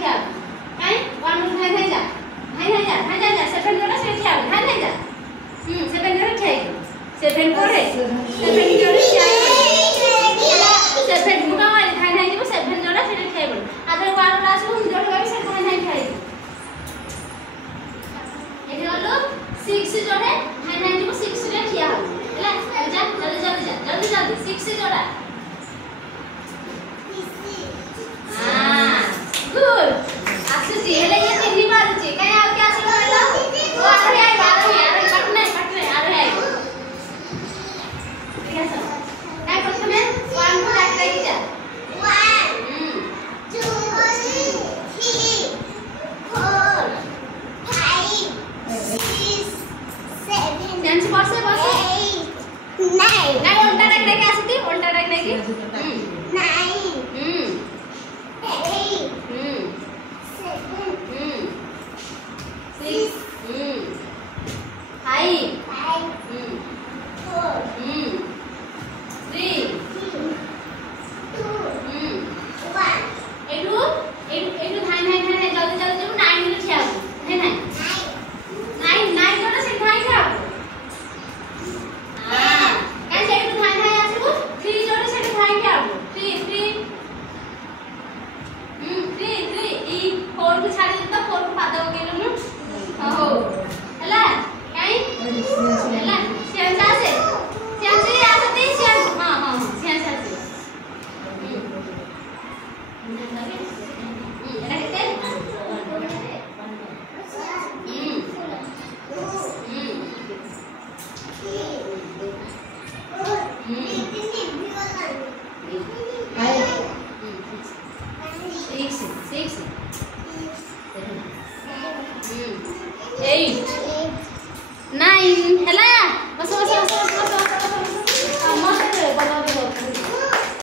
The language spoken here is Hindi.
ठिया काई 1 रू थाई जा थाई जा 7 जोड़ा से ठिया थाई जा 7 जोड़ा ठिया 7 करे 7 जोड़ा ठिया 7 मुका वाली थाई जीव 7 जोड़ा से ठिया बोल आधे 1 क्लास को जोड़ा वाली से थाई ठिया एठी गलो 6 जोड़े थाई जीव 6 रे ठिया होला जा जल्दी 6 जोड़ा गुड आसुची हेले ये तिनी मारुची काय आ के आसलो हेला ओ आरे आई पटने आरे आई ठीक है सर काय प्रथमे 1 को डाक दे जा 1 2 3 4 5 6 7 टेंस बसे 9 उल्टा डाक दे के आसती उल्टा डाक दे के 9 8 9 ହେଲା ବସ